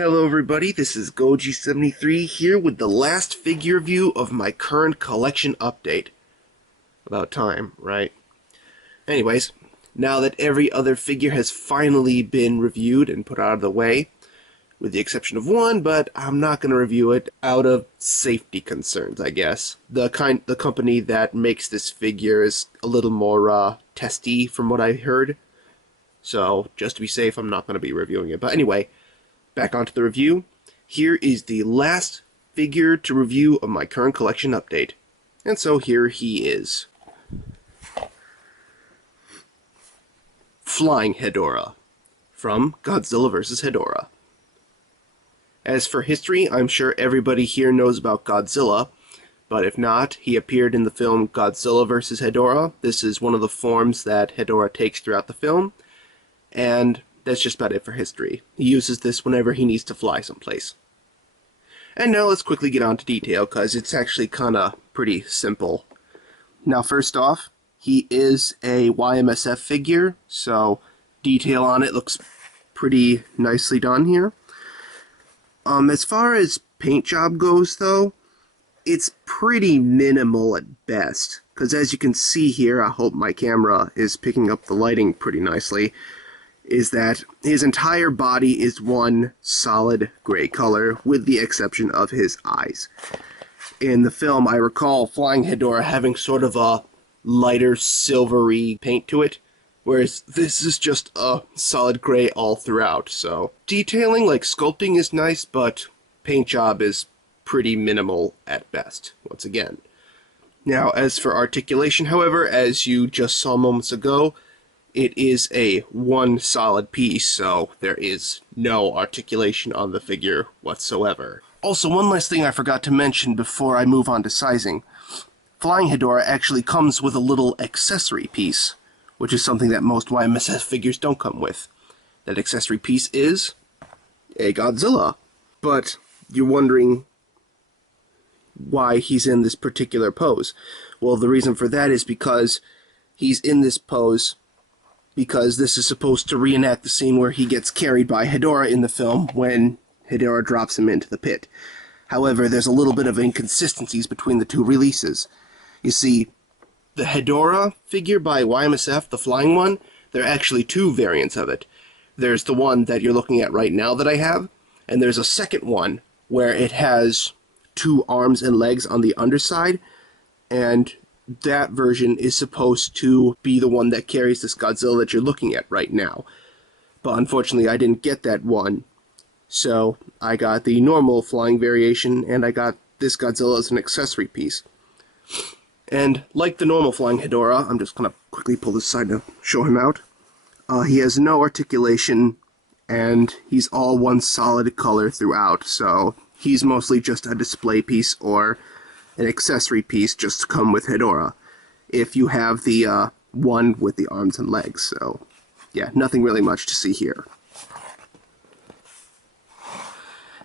Hello everybody, this is Goji73 here with the last figure review of my current collection update. About time, right? Anyways, now that every other figure has finally been reviewed and put out of the way, with the exception of one, but I'm not going to review it out of safety concerns, I guess. The company that makes this figure is a little more testy from what I heard, so just to be safe, I'm not going to be reviewing it. But anyway, back onto the review. Here is the last figure to review of my current collection update. And so here he is. Flying Hedorah from Godzilla vs. Hedorah. As for history, I'm sure everybody here knows about Godzilla, but if not, he appeared in the film Godzilla vs. Hedorah. This is one of the forms that Hedorah takes throughout the film, and that's just about it for history. He uses this whenever he needs to fly someplace. And now let's quickly get on to detail, because it's actually kinda pretty simple. Now first off, he is a Y-MSF figure, so detail on it looks pretty nicely done here. As far as paint job goes though, it's pretty minimal at best, because as you can see here, I hope my camera is picking up the lighting pretty nicely, is that his entire body is one solid gray color, with the exception of his eyes. In the film, I recall Flying Hedorah having sort of a lighter silvery paint to it, whereas this is just a solid gray all throughout, so detailing like sculpting is nice, but paint job is pretty minimal at best, once again. Now, as for articulation, however, as you just saw moments ago, it is a one solid piece, so there is no articulation on the figure whatsoever. Also, one last thing I forgot to mention before I move on to sizing. Flying Hedorah actually comes with a little accessory piece, which is something that most Y-MSF figures don't come with. That accessory piece is a Godzilla. But you're wondering why he's in this particular pose. Well, the reason for that is because he's in this pose because this is supposed to reenact the scene where he gets carried by Hedorah in the film when Hedorah drops him into the pit. However, there's a little bit of inconsistencies between the two releases. You see, the Hedorah figure by Y-MSF, the flying one, there are actually two variants of it. There's the one that you're looking at right now that I have, and there's a second one where it has two arms and legs on the underside, and that version is supposed to be the one that carries this Godzilla that you're looking at right now. But unfortunately, I didn't get that one, so I got the normal flying variation, and I got this Godzilla as an accessory piece. And like the normal Flying Hedorah, I'm just going to quickly pull this side to show him out. He has no articulation, and he's all one solid color throughout, so he's mostly just a display piece or an accessory piece just to come with Hedorah, if you have the one with the arms and legs. So yeah, nothing really much to see here.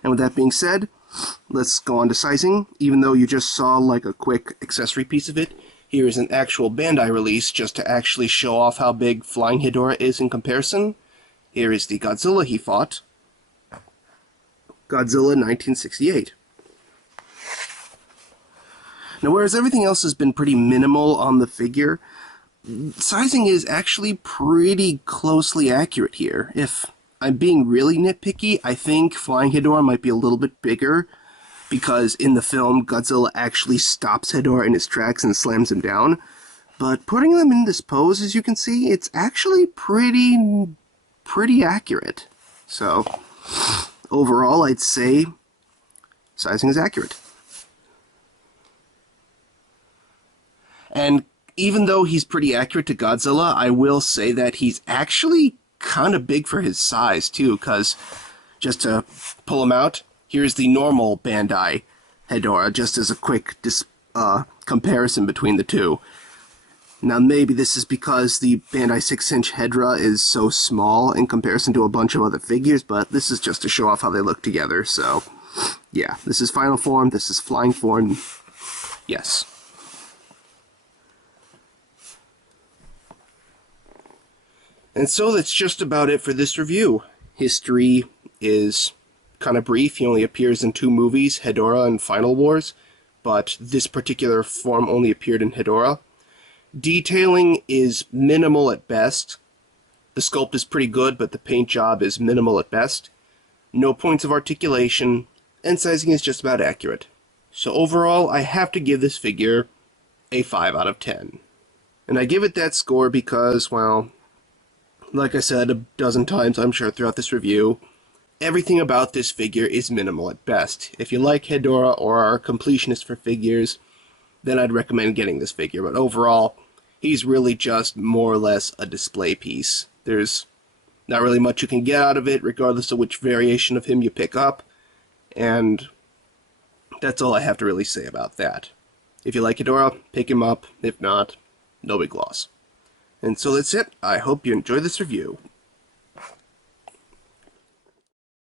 And with that being said, let's go on to sizing. Even though you just saw like a quick accessory piece of it, here is an actual Bandai release just to actually show off how big Flying Hedorah is in comparison. Here is the Godzilla he fought. Godzilla 1968. Now, whereas everything else has been pretty minimal on the figure, sizing is actually pretty closely accurate here. If I'm being really nitpicky, I think Flying Hedorah might be a little bit bigger, because in the film, Godzilla actually stops Hedorah in his tracks and slams him down. But putting them in this pose, as you can see, it's actually pretty accurate. So, overall, I'd say sizing is accurate. And even though he's pretty accurate to Godzilla, I will say that he's actually kind of big for his size, too, because just to pull him out, here's the normal Bandai Hedorah, just as a quick comparison between the two. Now, maybe this is because the Bandai 6-inch Hedorah is so small in comparison to a bunch of other figures, but this is just to show off how they look together, so yeah, this is final form, this is flying form, yes. And so that's just about it for this review. History is kind of brief. He only appears in 2 movies, Hedorah and Final Wars, but this particular form only appeared in Hedorah. Detailing is minimal at best. The sculpt is pretty good, but the paint job is minimal at best. No points of articulation, and sizing is just about accurate. So overall, I have to give this figure a 5 out of 10. And I give it that score because, well, like I said a dozen times, I'm sure, throughout this review, everything about this figure is minimal at best. If you like Hedorah or are a completionist for figures, then I'd recommend getting this figure. But overall, he's really just more or less a display piece. There's not really much you can get out of it, regardless of which variation of him you pick up. And that's all I have to really say about that. If you like Hedorah, pick him up. If not, no big loss. And so that's it. I hope you enjoyed this review.